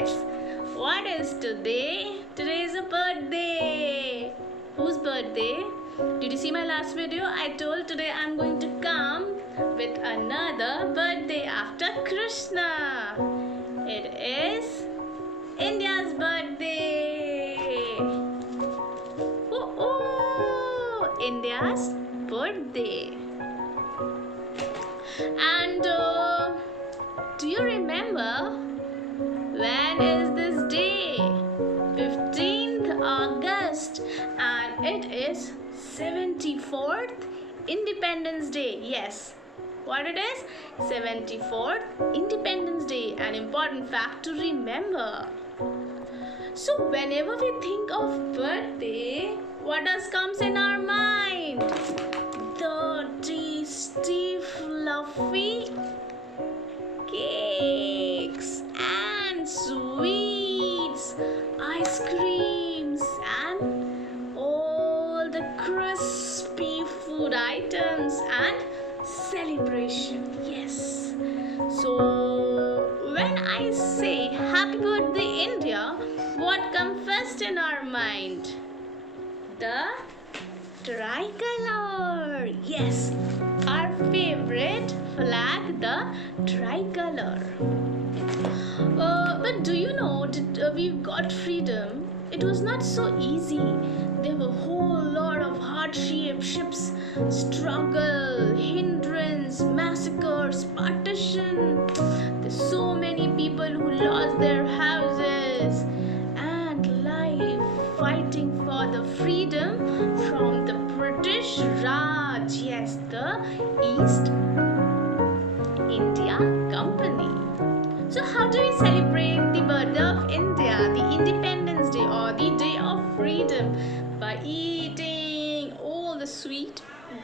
Yes. What is today? Today is a birthday. Whose birthday? Did you see my last video? I told today I'm going to come with another birthday after Krishna. It is India's birthday. Oh, India's birthday. And do you remember when is this day? 15th August, and it is 74th Independence Day. Yes, what it is? 74th Independence Day, an important fact to remember. So whenever we think of birthday, what does comes in our mind? The tasty, fluffy cakes and sweets, ice creams, and all the crispy food items and celebration. Yes. So when I say Happy Birthday India, what comes first in our mind? The tricolor. Yes, our favorite flag, the tricolor. But do you know we got freedom? It was not so easy. There were a whole lot of hardships, struggle, hindrance, massacres, partition. There's so many people who lost their houses and life fighting for the freedom from the British Raj. Yes, the East India Company. So how do we celebrate the birthday of India, the Independence Day or the Day of Freedom? By eating all the sweet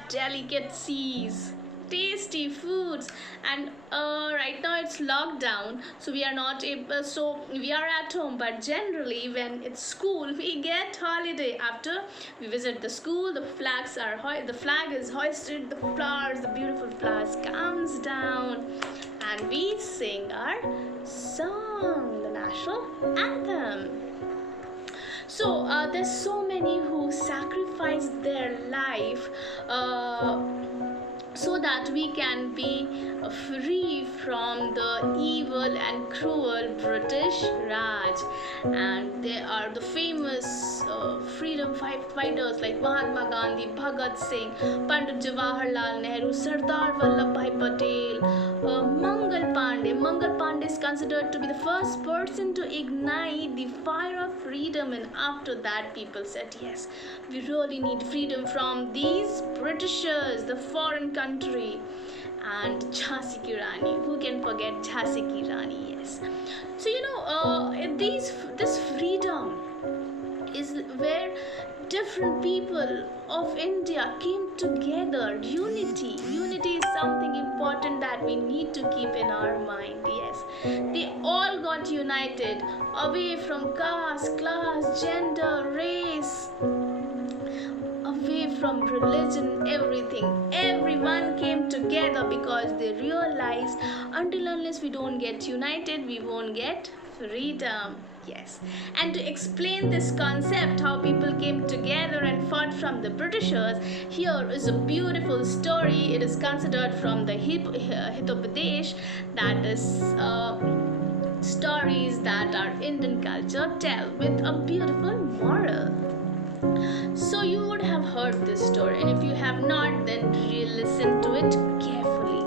delicacies, tasty foods, and right now it's lockdown, so we are not able, so we are at home, but generally when it's school we get holiday. After we visit the school, the flag is hoisted, the flowers, the beautiful flowers comes down, and we sing our song, the national anthem. So there's so many who sacrifice their life so that we can be free from the evil and cruel British Raj. And there are the famous freedom fighters like Mahatma Gandhi, Bhagat Singh, Pandit Jawaharlal Nehru, Sardar Vallabhbhai Patel, Mangal Pandey. Mangal Pandey is considered to be the first person to ignite the fire of freedom, and after that people said, yes, we really need freedom from these Britishers, the foreign country. And Jhansi Ki Rani, who can forget Jhansi Ki Rani? Yes. So you know, this freedom is where different people of India came together. Unity is something important that we need to keep in our mind. Yes, they all got united away from caste, class, gender, race, away from religion, everything. Everyone came together because they realized until unless we don't get united, we won't get freedom. Yes. And to explain this concept, how people came together and fought from the Britishers, here is a beautiful story. It is considered from the Hitopadesh, that is stories that our Indian culture tell with a beautiful moral. So you would have heard this story, and if you have not, then listen to it carefully.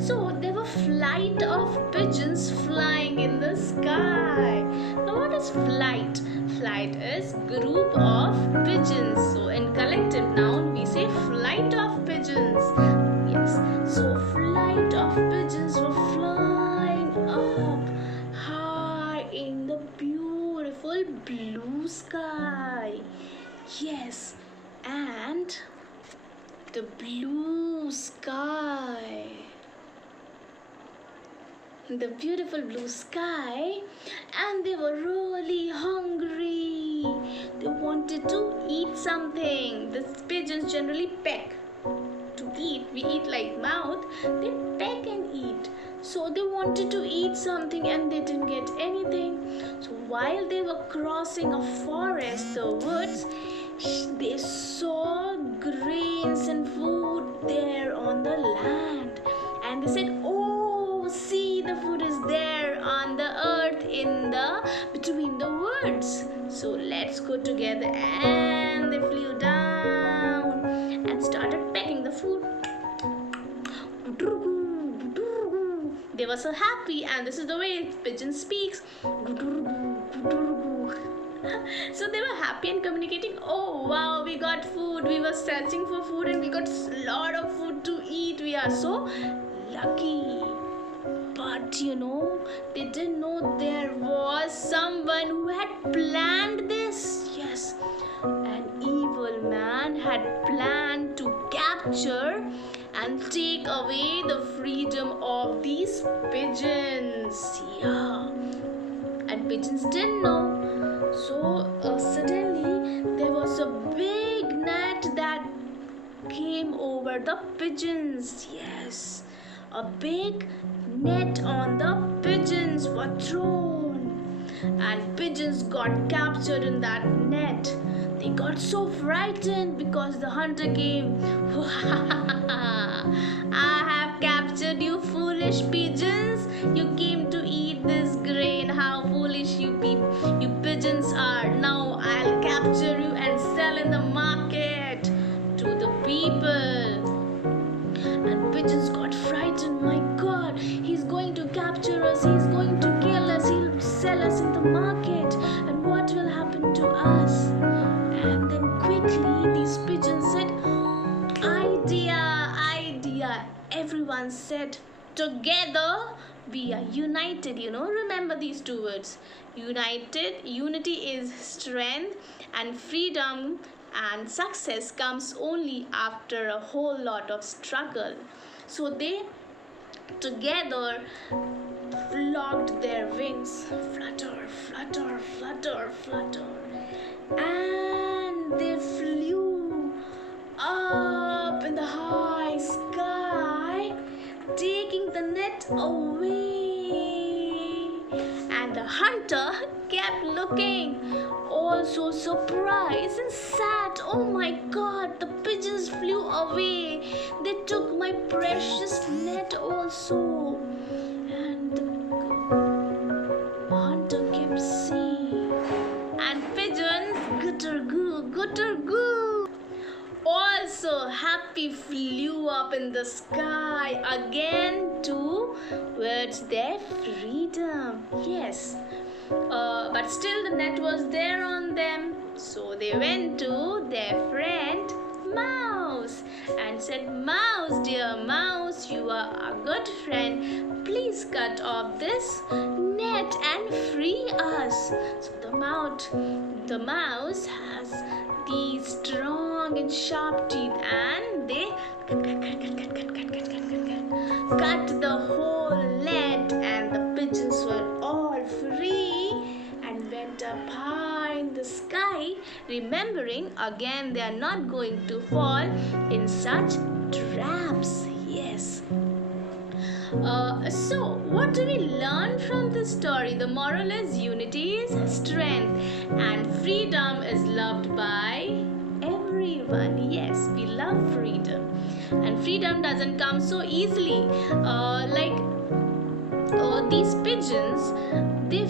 So there were flight of pigeons flying in the sky. Now what is flight? Flight is group of pigeons. So in collective noun we say flight of pigeons. Yes. So flight of pigeons were flying up high in the beautiful blue sky. Yes, and the blue sky, the beautiful blue sky, and they were really hungry. They wanted to eat something. The pigeons generally peck to eat. We eat like mouth, they peck and eat. So they wanted to eat something and they didn't get anything. So while they were crossing a forest, the woods, they saw grains and food there on the land, and they said, oh, see, the food is there on the earth, in the between the woods, so let's go together. And they flew down and started pecking the food. They were so happy, and this is the way pigeon speaks. So they were happy and communicating. Oh wow, we got food. We were searching for food and we got a lot of food to eat. We are so lucky. But they didn't know there was someone who had planned this. Yes, an evil man had planned to capture and take away the freedom of these pigeons. Yeah, and pigeons didn't know. So suddenly there was a big net that came over the pigeons. Yes, a big net on the pigeons were thrown, and pigeons got captured in that net. They got so frightened because the hunter came. I have captured you, foolish pigeons. You came to eat this grain. How foolish you pigeons are. Now I'll capture you and sell in the market to the people. And pigeons got frightened. My God, he's going to capture us. He's going to kill us. He'll sell us in the market. And what will happen to us? And then quickly these pigeons said, idea. Everyone said, together we are united. Remember these two words. United. Unity is strength, and freedom and success comes only after a whole lot of struggle. So they together flogged their wings. Flutter, flutter, flutter, flutter. And they flew up in the high sky, taking the net away. And the hunter kept looking, also surprised and sad. Oh my God, the pigeons flew away. They took my precious net also. And the hunter kept saying, and pigeons, gutter goo, also happy flew up in the sky again towards their freedom. Yes, but still the net was there on them. So they went to their friend Mouse and said, Mouse, dear Mouse, you are a good friend. Please cut off this net and free us. So the mouse has these strong and sharp teeth, and they cut the whole net, and the pigeons were all free and went up high in the sky, remembering again they are not going to fall in such traps. Yes. So what do we learn from this story? The moral is unity is strength and freedom is loved by everyone. Yes, we love freedom, and freedom doesn't come so easily. These pigeons, they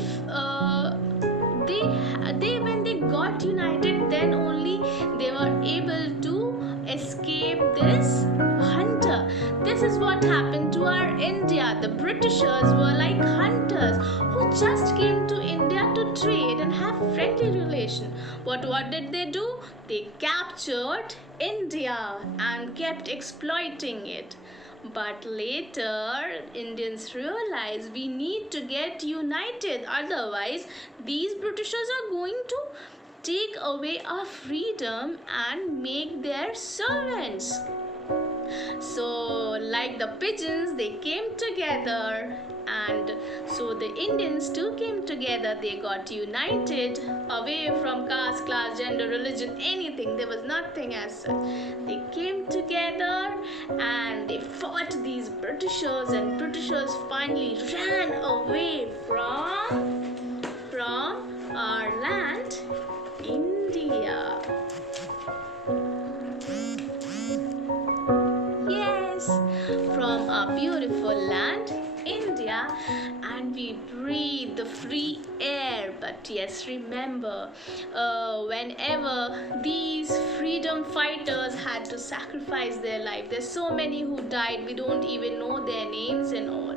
when they got united, then only they were able to escape this hunter. This is what happened to our India. The Britishers were like hunters who just came to India to trade and have friendly relation. What did they do? They captured India and kept exploiting it. But later, Indians realized we need to get united. Otherwise, these Britishers are going to take away our freedom and make their servants. So like the pigeons, they came together, and So the Indians too came together. They got united away from caste, class, gender, religion, anything. There was nothing as such. They came together and they fought these Britishers, and Britishers finally ran away from our land, India. Yes, from our beautiful land, India, and we breathe the free air. But yes, remember, whenever these freedom fighters had to sacrifice their life, there's so many who died, we don't even know their names and all,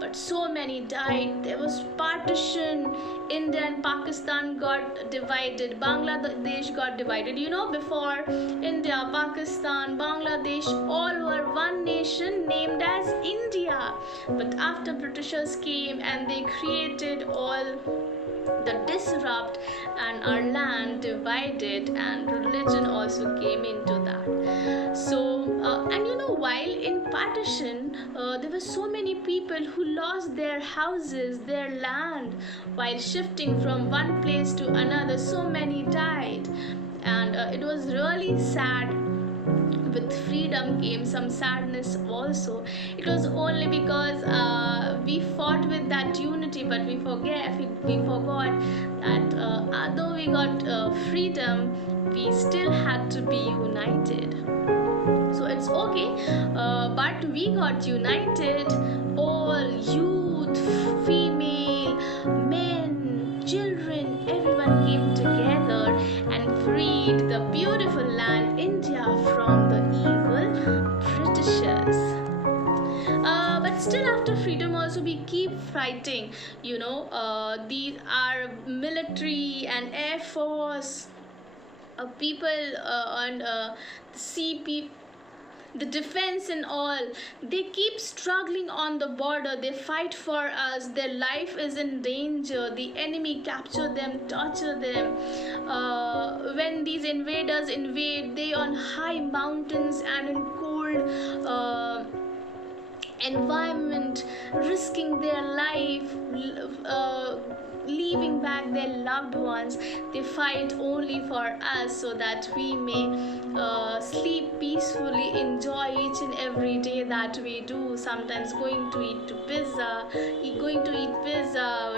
but so many died. There was partition. India and Pakistan got divided. Bangladesh got divided. Before India, Pakistan, Bangladesh, all were one nation named as India. But after Britishers came and they created all the disrupt, and our land divided, and religion also came into that. So while in partition, there were so many people who lost their houses, their land, while shifting from one place to another. So many died, and it was really sad. With freedom came some sadness also. It was only because we fought with that unity, but we forgot that although we got freedom, we still had to be united. So it's okay, but we got united. All youth, female, men, children, everyone came together and freed the beautiful land India from the evil Britishers. But still, after freedom also we keep fighting. Our military and air force, people on the sea people, the defense and all, they keep struggling on the border. They fight for us. Their life is in danger. The enemy capture them, torture them. When these invaders invade, they on high mountains and in cold environment, risking their life, leaving back their loved ones. They fight only for us so that we may sleep peacefully, enjoy each and every day that we do. Sometimes going to eat pizza,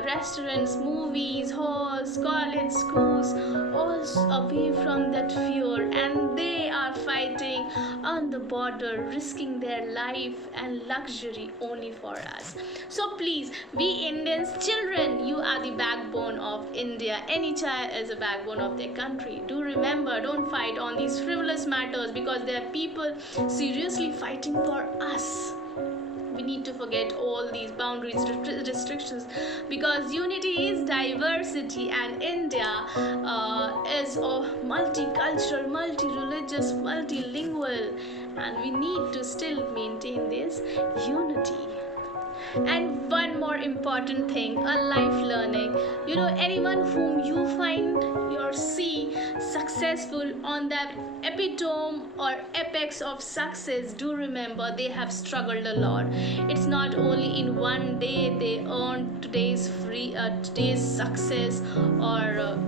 restaurants, movies, halls, college, schools, all away from that fear, and they are fighting on the border, risking their life and luxury only for us. So please, we Indians, children, you are the backbone of India. Any child is a backbone of their country. Do remember, don't fight on these frivolous matters, because there are people seriously fighting for us. We need to forget all these boundaries, restrictions, because unity is diversity, and India is multicultural, multi-religious, multilingual, and we need to still maintain this unity. And one more important thing, a life learning. Anyone whom you find or see successful on that epitome or apex of success, do remember they have struggled a lot. It's not only in one day they earned today's success or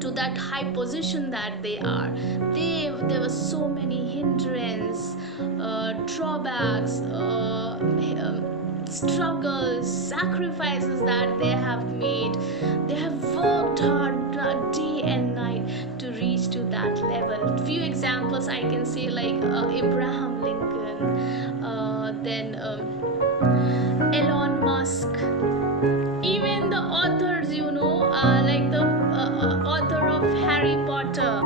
to that high position that they are. There were so many hindrances, drawbacks, struggles, sacrifices that they have made. They have worked hard day and night to reach to that level. Few examples I can say, like Abraham Lincoln, then Elon Musk, even the authors, like the author of Harry Potter,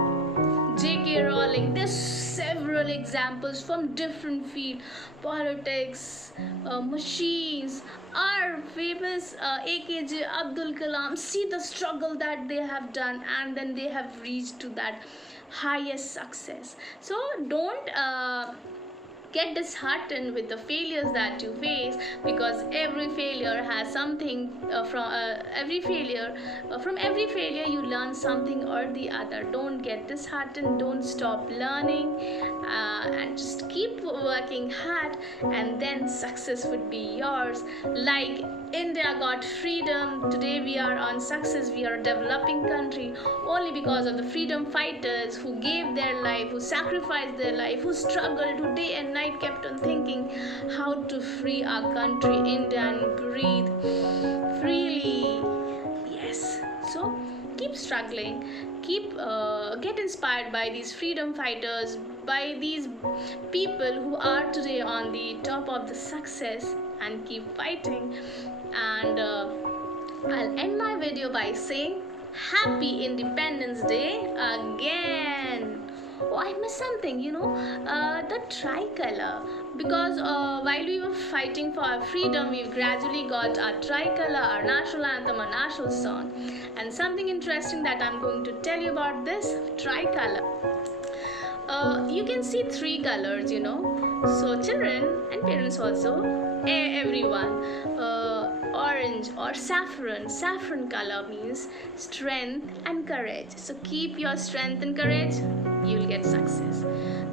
J.K. Rowling. There's several examples from different fields: politics, machines. Our famous AKJ Abdul Kalam, see the struggle that they have done, and then they have reached to that highest success. So don't get disheartened with the failures that you face, because every failure has something from every failure you learn something or the other. Don't get disheartened, don't stop learning, and just keep working hard, and then success would be yours. Like India got freedom. Today we are on success. We are a developing country only because of the freedom fighters who gave their life, who sacrificed their life, who struggled, who day and night kept on thinking how to free our country, India, and breathe freely. Yes. So keep struggling, keep get inspired by these freedom fighters, by these people who are today on the top of the success, and keep fighting. And I'll end my video by saying Happy Independence Day again. Oh, I missed something, the tricolor. Because while we were fighting for our freedom, we've gradually got our tricolor, our national anthem, our national song. And something interesting that I'm going to tell you about this tricolor. You can see three colors, So children and parents also, everyone. Orange or saffron. Saffron color means strength and courage. So keep your strength and courage, you'll get success.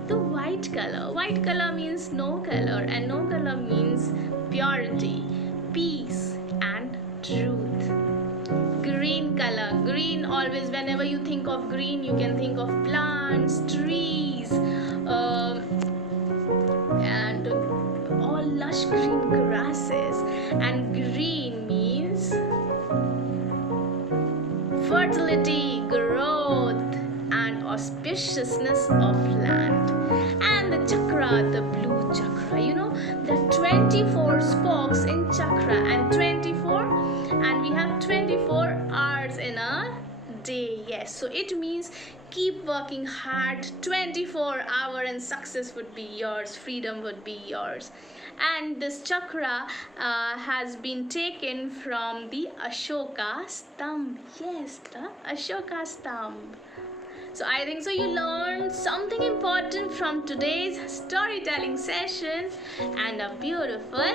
The white color means no color, and no color means purity, peace, and truth. Green color. Green, always whenever you think of green, you can think of plants, trees, and all lush green grasses. And green means fertility, growth, and auspiciousness of land. And the chakra, the blue chakra, the 24 spokes in chakra, and 24, and we have 24 hours in a day. Yes, so it means keep working hard, 24 hours, and success would be yours, freedom would be yours. And this chakra has been taken from the Ashoka Stamp. Yes, the Ashoka Stamp. So I think so you learned something important from today's storytelling session, and a beautiful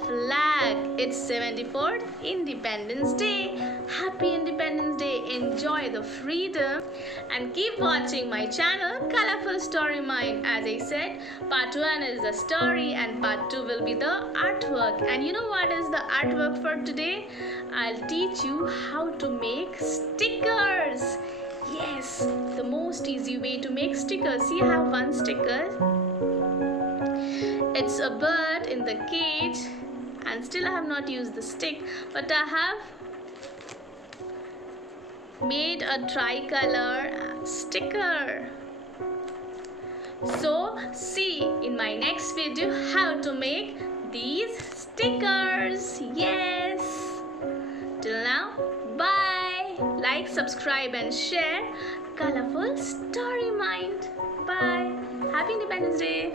flag. It's 74th Independence Day. Happy Independence Day. Enjoy the freedom and keep watching my channel Colorful Story Mind. As I said, part 1 is the story and part 2 will be the artwork. And you know what is the artwork for today? I'll teach you how to make stickers. Yes, the most easy way to make stickers. See, I have one sticker. It's a bird in the cage, and still I have not used the stick, but I have made a tricolor sticker. So see in my next video how to make these stickers. Yes. Till now, bye. Like, subscribe and share Colorful Story Mind. Bye. Happy Independence Day.